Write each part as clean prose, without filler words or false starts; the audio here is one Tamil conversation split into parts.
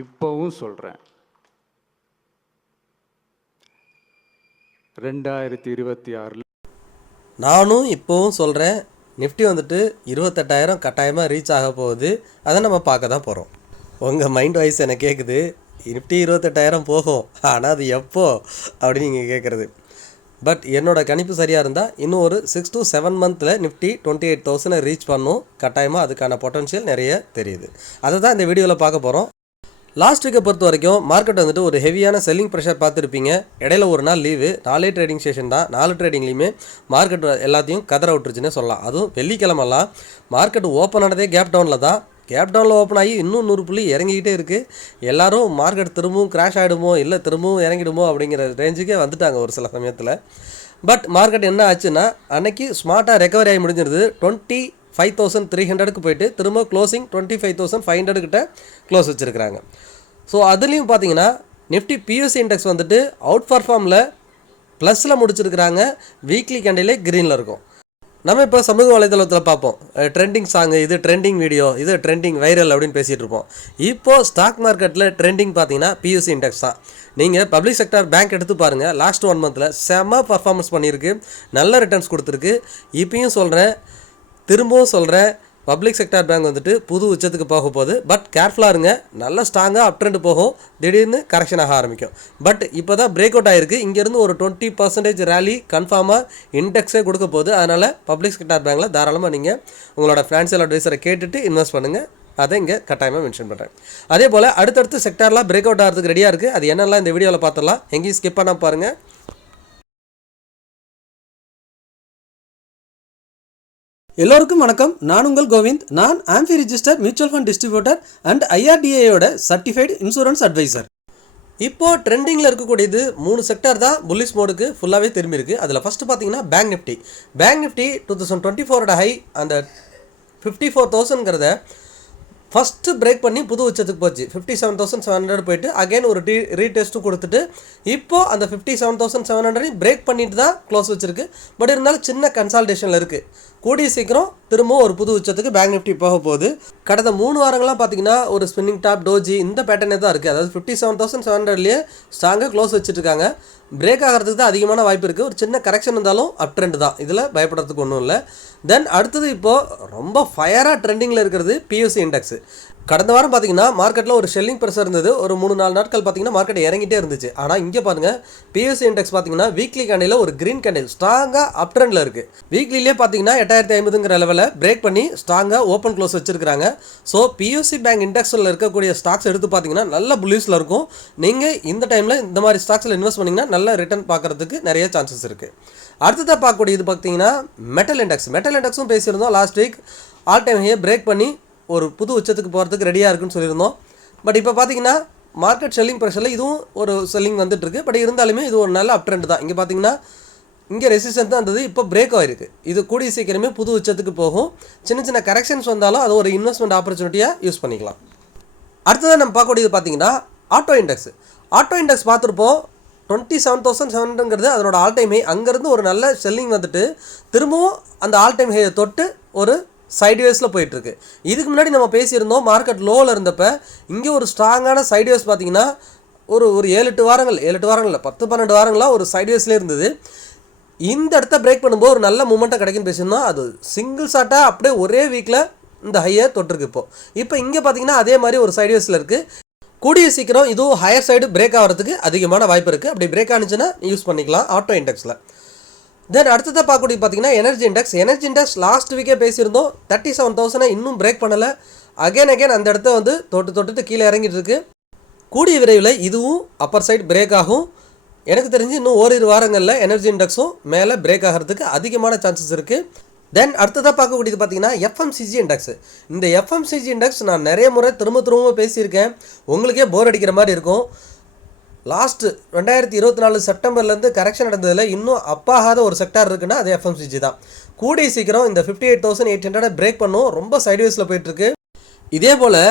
இப்போவும் சொல்கிறேன், 2026 நானும் இப்போவும் சொல்கிறேன், நிஃப்டி வந்துட்டு 28,000 கட்டாயமாக ரீச் ஆக போகுது. அதை நம்ம பார்க்க தான் போகிறோம். உங்கள் மைண்ட் வாய்ஸ் எனக்கு கேட்குது, நிஃப்டி 28,000 போகும், ஆனால் அது எப்போ அப்படின்னு நீங்கள் கேட்குறது. பட் என்னோடய கணிப்பு சரியாக இருந்தால் இன்னும் ஒரு 6 to 7 மந்தில் நிஃப்டி 28,000 ரீச் பண்ணும். கட்டாயமாக அதுக்கான பொட்டன்ஷியல் நிறைய தெரியுது. அதை தான் இந்த வீடியோவில் பார்க்க போகிறோம். லாஸ்ட் வீக்கை பொறுத்த வரைக்கும் மார்க்கெட் வந்துட்டு ஒரு ஹெவியான செல்லிங் ப்ரெஷர் பார்த்துருப்பீங்க. இடையில ஒரு நாள் லீவு, 4 ட்ரேடிங் செஷன் தான். 4 ட்ரேடிங்லேயுமே மார்க்கெட் எல்லாத்தையும் கதற விட்டுருச்சுன்னே சொல்லலாம். அதுவும் வெள்ளிக்கிழமெல்லாம் மார்க்கெட் ஓப்பன் ஆனதே கேப் டவுனில் தான். கேப் டவுனில் ஓப்பன் ஆகி இன்னும் 100 புள்ளி இறங்கிக்கிட்டே இருக்குது. எல்லோரும் மார்க்கெட் திரும்பவும் கிராஷ் ஆகிடுமோ இல்லை திரும்பவும் இறங்கிடுமோ அப்படிங்கிற ரேஞ்சுக்கே வந்துட்டாங்க ஒரு சில சமயத்தில். பட் மார்க்கெட் என்ன ஆச்சுன்னா, அன்னைக்கு ஸ்மார்ட்டாக ரெக்கவரி ஆகி முடிஞ்சிருது. 25,300க்கு போயிட்டு திரும்ப க்ளோசிங் 25,500 கிட்ட க்ளோஸ் வச்சுருக்கிறாங்க. ஸோ அதுலேயும் பார்த்தீங்கன்னா நிஃப்டி பியூசி இண்டெக்ஸ் வந்துட்டு அவுட் பர்ஃபார்மில் ப்ளஸில் முடிச்சிருக்கிறாங்க. வீக்லி கேண்டிலே க்ரீனில் இருக்கும். நம்ம இப்போ சமூக வலைதளத்தில் பார்ப்போம், ட்ரெண்டிங் சாங்கு, இது ட்ரெண்டிங் வீடியோ, இது ட்ரெண்டிங் வைரல் அப்படின்னு பேசிகிட்டு இருப்போம். இப்போது ஸ்டாக் மார்க்கெட்டில் ட்ரெண்டிங் பார்த்தீங்கன்னா பியூசி இண்டெக்ஸ் தான். நீங்கள் பப்ளிக் செக்டார் பேங்க் எடுத்து பாருங்கள், லாஸ்ட் 1 மந்தில் செம்ம பர்ஃபார்மன்ஸ் பண்ணியிருக்கு, நல்ல ரிட்டர்ன்ஸ் கொடுத்துருக்கு. இப்பயும் சொல்கிறேன், திரும்பவும் சொல்கிறேன், பப்ளிக் செக்டார் பேங்க் வந்துட்டு புது உச்சத்துக்கு போக போகுது. பட் கேர்ஃபுல்லாக இருங்க, நல்ல ஸ்ட்ராங்காக அப் ட்ரெண்ட் போகும், திடீர்னு கரெக்ஷன் ஆக ஆரம்பிக்கும். பட் இப்போ தான் பிரேக் அவுட் ஆகிருக்கு. இங்கேருந்து ஒரு 20% ரேலி கன்ஃபார்மாக இண்டெக்ஸே கொடுக்க போகுது. அதனால் பப்ளிக் செக்டார் பேங்க்கில் தாராளமாக நீங்கள் உங்களோட ஃபினான்ஷியல் அட்வைசரை கேட்டுட்டு இன்வெஸ்ட் பண்ணுங்கள். அதை இங்கே கட்டாயமாக மென்ஷன் பண்ணுறேன். அதே போல் அடுத்தடுத்து செக்டார்லாம் பிரேக் அவுட் ஆகிறதுக்கு ரெடியாக இருக்குது. அது என்னெல்லாம் இந்த வீடியோவில் பார்த்துடலாம், எங்கேயும் ஸ்கிப் பண்ணால் பாருங்கள். எல்லோருக்கும் வணக்கம். நான் உங்கள் கோவிந்த். நான் AMFI register mutual fund distributor and ஐஆர்டிஏயோட சர்டிஃபைடு இன்சூரன்ஸ் அட்வைசர். இப்போது ட்ரெண்டிங்கில் இருக்கக்கூடியது 3 செக்டார் தான் புல்லிஷ் மோடுக்கு ஃபுல்லாகவே திரும்பி இருக்குது. அதில் ஃபஸ்ட்டு பார்த்தீங்கன்னா பேங்க் நிஃப்டி 2024 ஹை அந்த 54,000ங்கிறத ஃபஸ்ட்டு பிரேக் பண்ணி புது உச்சத்துக்கு போச்சு. 57,700 போயிட்டு அகைன் ஒரு ரீடெஸ்ட்டும் கொடுத்துட்டு இப்போது அந்த 57,700 பிரேக் பண்ணிட்டு தான் க்ளோஸ் வச்சுருக்கு. பட் இருந்தாலும் சின்ன கன்சால்டேஷனில் இருக்குது. கூடிய சீக்கிரம் திரும்பவும் ஒரு புது உச்சத்துக்கு பேங்க் நிஃப்டி போக போகுது. கடந்த 3 வாரங்களாம் பார்த்தீங்கன்னா ஒரு ஸ்பின்னிங் டாப் டோஜி இந்த பேட்டர்னே தான் இருக்குது. அதாவது 57,700லேயே ஸ்ட்ராங்காக க்ளோஸ் வச்சுருக்காங்க. பிரேக் ஆகிறதுக்கு தான் அதிகமான வாய்ப்பு இருக்குது. ஒரு சின்ன கரெக்ஷன் இருந்தாலும் அப் ட்ரெண்ட் தான், இதில் பயப்படுறதுக்கு ஒன்றும் இல்லை. தென் அடுத்தது இப்போது ரொம்ப ஃபயராக ட்ரெண்டிங்கில் இருக்கிறது பியூசி இண்டெக்ஸ். கடந்த வாரம் பார்த்தீங்கன்னா மார்க்கெட்டில் ஒரு ஷெல்லிங் ப்ரெஷர் இருந்தது. ஒரு 3-4 நாட்கள் பார்த்தீங்கன்னா மார்க்கெட் இறங்கிட்டே இருந்துச்சு. ஆனால் இங்கே பாருங்கள், பிஎஸ்சி இண்டெக்ஸ் பார்த்தீங்கன்னா வீக்லி கேண்டில் ஒரு க்ரீன் கேண்டில் ஸ்ட்ராங்காக அப் ட்ரெண்டில் இருக்குது. வீக்லிலே பார்த்தீங்கன்னா 8,050ங்கிற லெவலில் பிரேக் பண்ணி ஸ்ட்ராங்காக ஓப்பன் க்ளோஸ் வச்சுருக்காங்க. ஸோ பியூசி பேங்க் இண்டெக்ஸில் இருக்கக்கூடிய ஸ்டாக்ஸ் எடுத்து பார்த்தீங்கன்னா நல்ல புல்லிஷில் இருக்கும். நீங்கள் இந்த டைமில் இந்த மாதிரி ஸ்டாக்ஸில் இன்வெஸ்ட் பண்ணிங்கன்னா நல்ல ரிட்டர்ன் பார்க்குறதுக்கு நிறைய சான்சஸ் இருக்குது. அடுத்ததாக பார்க்கக்கூடிய இது பார்த்தீங்கன்னா மெட்டல் இண்டெக்ஸும் பேசியிருந்தோம். லாஸ்ட் வீக் ஆல் டைம் ஹையை பிரேக் பண்ணி ஒரு புது உச்சத்துக்கு போகிறதுக்கு ரெடியாக இருக்குன்னு சொல்லியிருந்தோம். பட் இப்போ பார்த்தீங்கன்னா மார்க்கெட் செல்லிங் ப்ரெஷரில் இதுவும் ஒரு செல்லிங் வந்துட்டுருக்கு. பட் இருந்தாலுமே இது ஒரு நல்ல அப் ட்ரெண்ட் தான். இங்கே பார்த்தீங்கன்னா இங்கே ரெசிஸ்டன்ஸ் தான் இருந்தது, இப்போ பிரேக் ஆகிருக்கு. இது கூடிய சீக்கிரமே புது உச்சத்துக்கு போகும். சின்ன சின்ன கரெக்ஷன்ஸ் வந்தாலும் அது ஒரு இன்வெஸ்ட்மெண்ட் ஆப்பர்ச்சுனிட்டியாக யூஸ் பண்ணிக்கலாம். அடுத்ததாக நம்ம பார்க்கக்கூடியது பார்த்தீங்கன்னா ஆட்டோ இண்டெக்ஸ் பார்த்துருப்போம். 27,700ங்கிறது அதனோட ஆல் டைம் ஹை. அங்கேருந்து ஒரு நல்ல செல்லிங் வந்துட்டு திரும்பவும் அந்த ஆல் டைம் ஹையை தொட்டு ஒரு சைட்வேஸில் போயிட்டுருக்கு. இதுக்கு முன்னாடி நம்ம பேசியிருந்தோம், மார்க்கெட் லோவில் இருந்தப்போ இங்கே ஒரு ஸ்ட்ராங்கான சைட்வேஸ் பார்த்தீங்கன்னா ஒரு 7-8 வாரங்கள் 10-12 வாரங்களாக ஒரு சைட்வேஸ்லேயே இருந்தது. இந்த இடத்த பிரேக் பண்ணும்போது ஒரு நல்ல மூமெண்ட்டாக கிடைக்குன்னு பேசியிருந்தோம். அது சிங்கிள் ஷாட்டாக அப்படியே ஒரே வீக்கில் இந்த ஹையை தொட்டிருக்கு. இப்போ இங்கே பார்த்தீங்கன்னா அதே மாதிரி ஒரு சைட்வேஸில் இருக்குது. கூடிய சீக்கிரம் இதுவும் ஹையர் சைடு பிரேக் ஆகிறதுக்கு அதிகமான வாய்ப்பு இருக்குது. அப்படி பிரேக் ஆனிச்சுன்னா யூஸ் பண்ணிக்கலாம் ஆட்டோ இண்டெக்ஸில். தென் அடுத்ததாக பார்க்கக்கூடிய பார்த்தீங்கன்னா எனர்ஜி இண்டெக்ஸ் லாஸ்ட் வீக்கே பேசியிருந்தோம். 37,000 இன்னும் பிரேக் பண்ணலை. அகைன் அந்த இடத்த வந்து தொட்டுட்டு கீழே இறங்கிட்டு இருக்கு. கூடிய விரைவில் இதுவும் அப்பர் சைடு பிரேக் ஆகும். எனக்கு தெரிஞ்சு இன்னும் ஓரிரு வாரங்களில் எனர்ஜி இண்டெக்ஸும் மேலே பிரேக் ஆகிறதுக்கு அதிகமான சான்சஸ் இருக்குது. தென் அடுத்ததாக பார்க்கக்கூடியது பார்த்தீங்கன்னா எஃப்எம்சிஜி இண்டெக்ஸ். இந்த எஃப்எம்சிஜி இண்டெக்ஸ் நான் நிறைய முறை திரும்ப பேசியிருக்கேன். உங்களுக்கே போர் அடிக்கிற மாதிரி இருக்கும். லாஸ்ட்டு 2024 செப்டம்பர்லேருந்து கரெக்ஷன் நடந்ததில் இன்னும் அப்பாகாத ஒரு செக்டார் இருக்குன்னா அது எஃப்எம்சிஜி தான். கூடிய சீக்கிரம் இந்த 58,800 பிரேக் பண்ணும். ரொம்ப சைட்வேஸில் போயிட்டுருக்கு. இதே போல்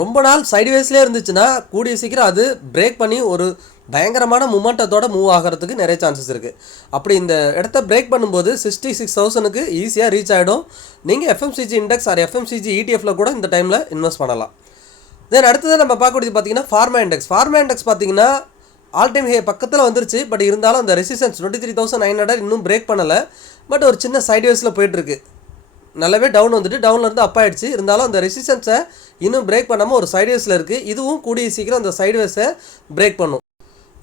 ரொம்ப நாள் சைட்வேஸ்லேயே இருந்துச்சுன்னா கூடிய சீக்கிரம் அது பிரேக் பண்ணி ஒரு பயங்கரமான மூமெண்டத்தோடு மூவ் ஆகிறதுக்கு நிறைய சான்சஸ் இருக்குது. அப்படி இந்த இடத்த பிரேக் பண்ணும்போது 66,000க்கு ஈஸியாக ரீச் ஆகிடும். நீங்கள் FMCG index or FMCG ETF கூட இந்த டைமில் இன்வெஸ்ட் பண்ணலாம். தென் அடுத்தது நம்ம பார்க்கக்கூடியது பார்த்தீங்கன்னா ஃபார்மா இண்டெக்ஸ் பார்த்தீங்கன்னா ஆல் டைம் ஹே பக்கத்தில் வந்துருச்சு. பட் இருந்தாலும் அந்த ரெசிஸ்டன்ஸ் 23,900 இன்னும் பிரேக் பண்ணலை. பட் ஒரு சின்ன சைட்வேஸில் போயிட்டுருக்கு. நல்லாவே டவுன் வந்துட்டு டவுன்லேருந்து அப் ஆகிடுச்சு. இருந்தாலும் அந்த ரெசிஸ்டன்ஸை இன்னும் பிரேக் பண்ணாமல் ஒரு சைட்வேஸில் இருக்குது. இதுவும் கூடிய சீக்கிரம் அந்த சைட்வேஸை பிரேக் பண்ணும்.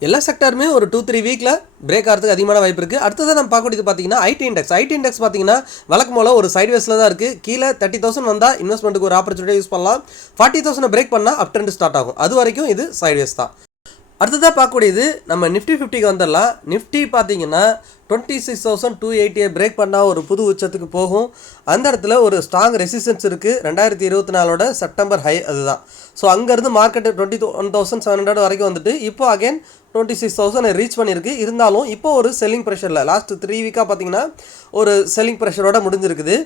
எல்லா செக்டாருமே ஒரு 2-3 வீக்கில் பிரேக் ஆகிறதுக்கு அதிகமான வாய்ப்பு இருக்குது. அடுத்தது நம்ம பார்க்கக்கூடியது பார்த்தீங்கன்னா ஐடி இண்டெக்ஸ் பார்த்தீங்கன்னா வழக்கம் போல் ஒரு சைட்வேஸில் தான் இருக்குது. கீழே 30,000 வந்தால் இன்வெஸ்ட்மெண்ட்டுக்கு ஒரு ஆப்பர்ச்சுனிட்டி யூஸ் பண்ணலாம். 40,000 பிரேக் பண்ணால் அப் ட்ரெண்ட் ஸ்டார்ட் ஆகும். அது வரைக்கும் இது சைட்வேஸ் தான். அடுத்ததாக பார்க்கக்கூடியது நம்ம நிஃப்டி 50க்கு வந்துடலாம். நிஃப்டி பார்த்தீங்கன்னா 26,280 பிரேக் பண்ணால் ஒரு புது உச்சத்துக்கு போகும். அந்த இடத்துல ஒரு ஸ்ட்ராங் ரெசிஸ்டன்ஸ் இருக்குது. 2024 செப்டம்பர் ஹை அதுதான். ஸோ அங்கேருந்து மார்க்கெட்டு 21,700 வரைக்கும் வந்துட்டு இப்போ அகைன் 26,000 ரீச் பண்ணியிருக்கு. இருந்தாலும் இப்போ ஒரு செல்லிங் ப்ரெஷரில் லாஸ்ட் 3 வீக்காக பார்த்தீங்கன்னா ஒரு செல்லிங் ப்ரெஷரோட முடிஞ்சிருக்குது.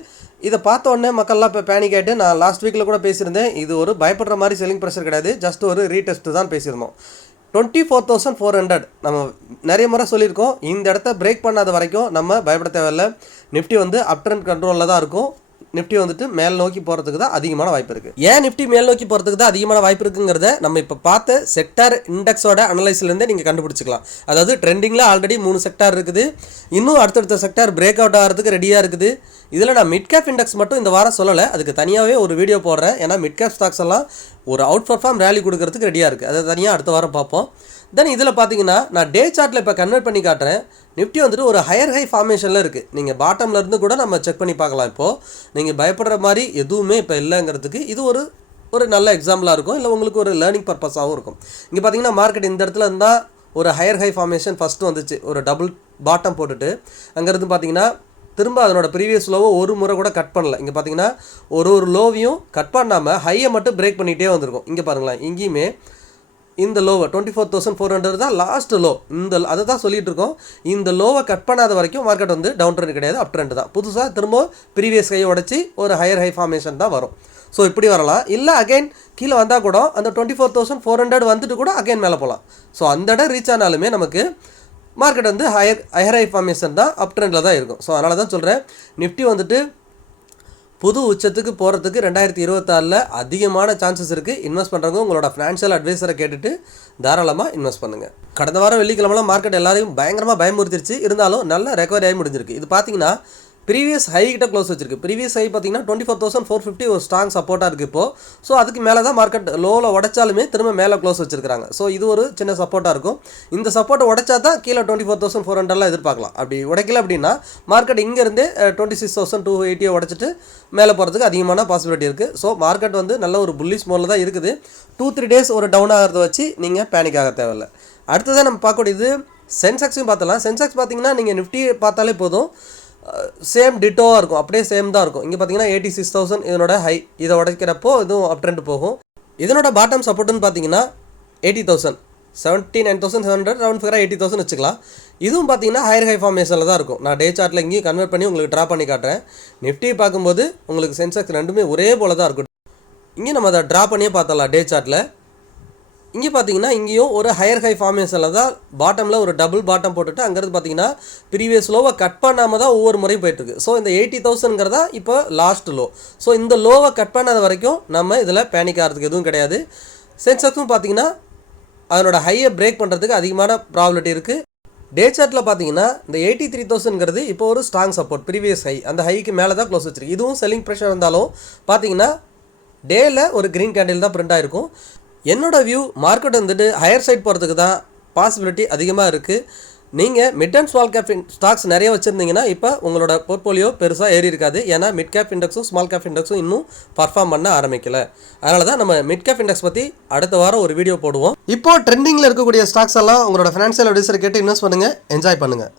இதை பார்த்த உடனே மக்கள்லாம் இப்போ பேனிக் ஆகிட்டு நான் லாஸ்ட் வீக்கில் கூட பேசியிருந்தேன். இது ஒரு பயப்படுற மாதிரி செல்லிங் ப்ரெஷர் கிடையாது, ஜஸ்ட் ஒரு ரீடெஸ்ட் தான் பேசியிருந்தோம். 24,400 நம்ம நிறைய முறை சொல்லியிருக்கோம். இந்த இடத்த பிரேக் பண்ணாத வரைக்கும் நம்ம பயப்பட தேவையில்லை. நிஃப்டி வந்து அப் ட்ரெண்ட் கண்ட்ரோலில் தான் இருக்கும். நிஃப்டி வந்துட்டு மேல் நோக்கி போகிறதுக்கு தான் அதிகமான வாய்ப்பு இருக்குது. ஏன் நிஃப்டி மேல் நோக்கி போகிறதுக்கு தான் அதிகமான வாய்ப்பு இருக்குங்கிறத நம்ம இப்போ பார்த்த செக்டார் இண்டெக்ஸோட அனலைஸ்லேருந்தே நீங்கள் கண்டுபிடிச்சிக்கலாம். அதாவது ட்ரெண்டிங்கில் ஆல்ரெடி 3 செக்டார் இருக்குது. இன்னும் அடுத்தடுத்த செக்டார் பிரேக் அவுட் ஆகிறதுக்கு ரெடியாக இருக்குது. இதில் நான் மிட் கேப் இண்டெக்ஸ் மட்டும் இந்த வாரம் சொல்லலை, அதுக்கு தனியாகவே ஒரு வீடியோ போடுறேன். ஏன்னா மிட் கேப் ஸ்டாக்ஸ் எல்லாம் ஒரு அவுட் பர்ஃபார்ம் ரேலி கொடுக்கறதுக்கு ரெடியாக இருக்குது. அதை தனியாக அடுத்த வாரம் பார்ப்போம். தென் இதில் பார்த்தீங்கன்னா நான் டே சார்ட்டில் இப்போ கன்வெர்ட் பண்ணி காட்டுறேன். நிஃப்டி வந்துட்டு ஒரு ஹையர் ஹை ஃபார்மேஷனில் இருக்குது. நீங்கள் பாட்டமில் இருந்து கூட நம்ம செக் பண்ணி பார்க்கலாம். இப்போது நீங்கள் பயப்படுற மாதிரி எதுவுமே இப்போ இல்லைங்கிறதுக்கு இது ஒரு நல்ல எக்ஸாம்பிளாக இருக்கும். இல்லை உங்களுக்கு ஒரு லேர்னிங் பர்பஸாகவும் இருக்கும். இங்கே பார்த்தீங்கன்னா மார்க்கெட் இந்த இடத்துல இருந்தால் ஒரு ஹையர் ஹை ஃபார்மேஷன் ஃபஸ்ட்டு வந்துச்சு. ஒரு டபுள் பாட்டம் போட்டுட்டு அங்கேருந்து பார்த்தீங்கன்னா திரும்ப அதனோட ப்ரீவியஸ் லோவை ஒரு முறை கூட கட் பண்ணல. இங்கே பார்த்தீங்கன்னா ஒரு லோவையும் கட் பண்ணாமல் ஹையை மட்டும் பிரேக் பண்ணிகிட்டே வந்திருக்கும். இங்கே பாருங்களேன், இங்கேயுமே இந்த லோவை 24,400 தான் லாஸ்ட் லோ. அதை தான் சொல்லிகிட்டு இருக்கோம். இந்த லோவை கட் பண்ணாத வரைக்கும் மார்க்கெட் வந்து டவுன் ட்ரெண்ட் கிடையாது, அப் ட்ரெண்ட் தான். புதுசாக திரும்ப ப்ரீவியஸ் ஹையை உடச்சி ஒரு ஹையர் ஹை ஃபார்மேஷன் தான் வரும். ஸோ இப்படி வரலாம். இல்லை அகைன் கீழே வந்தால் கூட அந்த 24,400 வந்துட்டு கூட அகைன் மேலே போகலாம். ஸோ அந்த இடம் ரீச் ஆனாலுமே நமக்கு மார்க்கெட் வந்து ஹையர் ஹை ஃபார்மேஷன் தான், அப் ட்ரெண்டில் தான் இருக்கும். ஸோ அதனால தான் சொல்கிறேன் நிஃப்டி வந்துட்டு புது உச்சத்துக்கு போகிறதுக்கு 2026 அதிகமான சான்சஸ் இருக்குது. இன்வெஸ்ட் பண்ணுறவங்க உங்களோட ஃபினான்ஷியல் அட்வைசரை கேட்டுட்டு தாராளமாக இன்வெஸ்ட் பண்ணுங்கள். கடந்த வாரம் வெள்ளிக்கிழமெல்லாம் மார்க்கெட் எல்லாரையும் பயங்கரமாக பயமுறுத்திருச்சு. இருந்தாலும் நல்ல ரெக்கவரி ஆகி முடிஞ்சிருக்கு. இது பார்த்தீங்கன்னா ப்ரீவியஸ் ஹை கிட்ட க்ளோஸ் வச்சிருக்கு. ப்ரீவியஸ் ஹை பார்த்தீங்கன்னா 24,450 ஒரு ஸ்ட்ராங் சப்போர்ட்டாக இருக்குது இப்போது. ஸோ அதுக்கு மேலே தான் மார்க்கெட் லோவில் உடைச்சாலுமே திரும்ப மேலே க்ளோஸ் வச்சிருக்காங்க. ஸோ இது ஒரு சின்ன சப்போர்ட்டாக இருக்கும். இந்த சப்போர்ட்டை உடைச்சா தான் கீழே 24,400 எதிர்பார்க்கலாம். அப்படி உடைக்கல அப்படின்னா மார்க்கெட் இங்கேருந்தே 26,280 உடைச்சிட்டு மேலே போகிறதுக்கு அதிகமான பாசிபிலிட்டி இருக்குது. ஸோ மார்க்கெட் வந்து நல்ல ஒரு புல்லிஷ் மோடில் தான் இருக்குது. 2-3 டேஸ் ஒரு டவுன் ஆகிறத வச்சு நீங்கள் பேனிக் ஆக தேவையில்லை. அடுத்ததான் நம்ம பார்க்கக்கூடியது சென்செக்ஸையும் பார்த்தலாம். சென்செக்ஸ் பார்த்தீங்கன்னா நீங்கள் நிஃப்டி பார்த்தாலே போதும், சேம் டிட்டோவாக இருக்கும், அப்படியே சேம் தான் இருக்கும். இங்கே பார்த்தீங்கன்னா 86,000 இதனோட ஹை. இதை உடைக்கிறப்போ இதுவும் அப் ட்ரெண்ட் போகும். இதனோட பாட்டம் சப்போர்ட்டுன்னு பார்த்தீங்கன்னா 80,000, 79,700 ரவுண்ட் ஃபிகராக 80,000 வச்சுக்கலாம். இதுவும் பார்த்தீங்கன்னா ஹையர் ஹை ஃபார்மேஷனில் தான் இருக்கும். நான் டே சார்ட்டில் இங்கேயும் கன்வெர்ட் பண்ணி உங்களுக்கு ட்ரா பண்ணி காட்டுறேன். நிஃப்டி பார்க்கும்போது உங்களுக்கு சென்செக்ஸ் ரெண்டுமே ஒரே போல தான் இருக்கும். இங்கே நம்ம அதை ட்ரா பண்ணியே பார்த்தலாம் டே சார்ட்டில். இங்கே பார்த்தீங்கன்னா இங்கேயும் ஒரு ஹையர் ஹை ஃபார்மேஷனில் தான் பாட்டமில் ஒரு டபுள் பாட்டம் போட்டுட்டு அங்கேருந்து பார்த்தீங்கன்னா ப்ரீவியஸ் லோவை கட் பண்ணாமல் தான் ஒவ்வொரு முறையும் போயிட்டுருக்கு. ஸோ இந்த 80,000ங்கிறதா இப்போ லாஸ்ட் லோ. ஸோ இந்த லோவை கட் பண்ணாத வரைக்கும் நம்ம இதில் பேனிக் ஆகிறதுக்கு எதுவும் கிடையாது. சென்செக்ஸும் பார்த்தீங்கன்னா அதனோட ஹையை பிரேக் பண்ணுறதுக்கு அதிகமான ப்ராபபிலிட்டி இருக்குது. டே சார்ட்டில் பார்த்தீங்கன்னா இந்த 83,000ங்கிறது இப்போ ஒரு ஸ்ட்ராங் சப்போர்ட். ப்ரீவியஸ் ஹை அந்த ஹைக்கு மேலே தான் க்ளோஸ் வச்சிருக்கு. இதுவும் செல்லிங் ப்ரெஷர் இருந்தாலும் பார்த்தீங்கன்னா டேயில் ஒரு க்ரீன் கேண்டில் தான் பிரிண்ட் ஆகிருக்கும். என்னோட வியூ மார்க்கெட் வந்துட்டு ஹையர் சைட் போகிறதுக்கு தான் பாசிபிலிட்டி அதிகமாக இருக்குது. நீங்கள் mid and small cap stocks நிறைய வச்சுருந்தீங்கன்னா இப்போ உங்களோட போர்ட்ஃபோலியோ பெருசாக ஏறி இருக்காது. ஏன்னா மிட் கேப் இண்டெக்ஸும் ஸ்மால் கேப் இண்டெக்ஸும் இன்னும் பர்ஃபார்ம் பண்ண ஆரம்பிக்கல. அதனால தான் நம்ம மிட் கேப் இண்டெக்ஸ் பற்றி அடுத்த வாரம் ஒரு வீடியோ போடுவோம். இப்போ ட்ரெண்டிங்கில் இருக்கக்கூடிய ஸ்டாக்ஸ் எல்லாம் உங்களோட ஃபினான்ஷியல் அட்வைசரை கேட்டு இன்வெஸ்ட் பண்ணுங்கள், என்ஜாய் பண்ணுங்கள்.